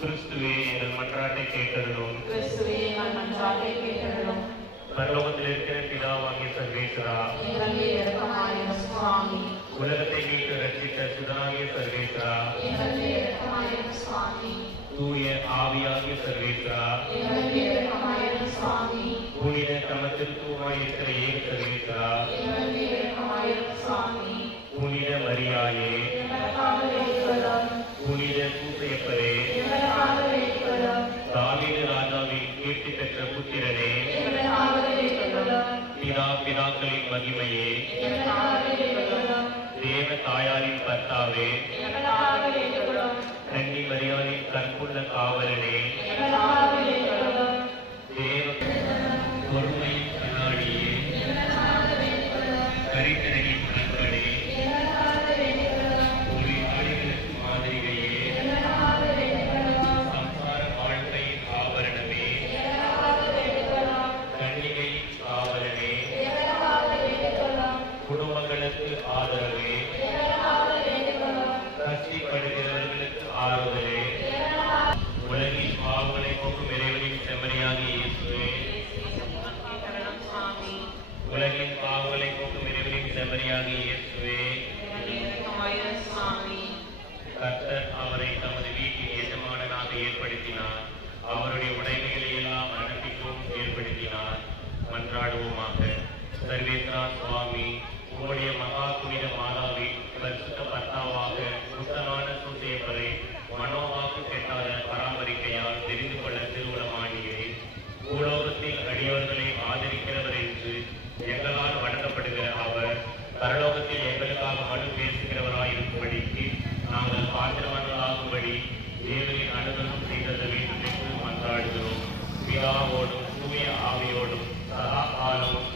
கிறிஸ்துவே எங்கள் மன்றாட்டை கேட்டருளும். பரலோகத்தில் இருக்கிற பிதாவாகிய சர்வேஸ்வரா, உலகத்தை மீட்டு ரட்சித்த சுதனாகிய சர்வேஸ்வரா, தூய ஆவியாகிய சர்வேஸ்வரா, புனித சமத்துவமாய் இருக்கிற ஏக சர்வேஸ்வரா, புனித மரியாயே, புனித சூசையப்பரே, தாவீது ராஜாவின் கீர்த்தி பெற்ற புத்திரனே, பிதாக்களின் மகிமையே, தேவ தாயாரின் கர்த்தாவே, கன்னி மரியாளின் கற்புள்ள காவலனே, தேவ பொறுமையின் கண்ணாடியே, கரித்தனையின் கண்களே, ஒளியாளிகளுக்கு மாதிரிகையே, சம்சார வாழ்க்கையின் ஆபரணமே, கன்னிகையின் காவலனே, குடும்பங்களுக்கு ஆதரவே, கஷ்டப்படுகிறவர்களுக்கு ஆறுதலே, உலகின் பாவங்களை போக்கும் இறைவனின் செம்மறியாகிய இயேசுவே, உலகின் பாவங்களை போக்கும் இறைவனின் செம்மறியாகிய இயேசுவே, கர்த்தர் அவரை தமது வீட்டின் எஜமானனாக ஏற்படுத்தினார். அவருடைய உடைமைகளை எல்லாம் மரணத்திற்கும் ஏற்படுத்தினார். மன்றாடுவோமாக. சர்வேஸ்வரா சுவாமி, உங்களுடைய மகா புனித மாதாவின் பரிசுத்த பர்த்தாவாக புத்தனான சூசையப்பரை மனோவாக்கு கெட்டாத பராமரிக்கையால் தெரிந்து கொள்ள திருவுளமானீரே. பூலோகத்தில் அடியோர்களை ஆதரிக்கிறவர் என்று எங்களால் வணங்கப்படுகிற அவர் பரலோகத்தில் எங்களுக்காக மனு பேசுகிறவராயிருக்கும்படிக்கு நாங்கள் பாத்திரவான்களாகும்படி தேவரின் அனுகிரகம் செய்தத வேண்டும் என்று மன்றாடுகிறோம். பிதாவோடும் தூய ஆவியோடும் சதா காலமும்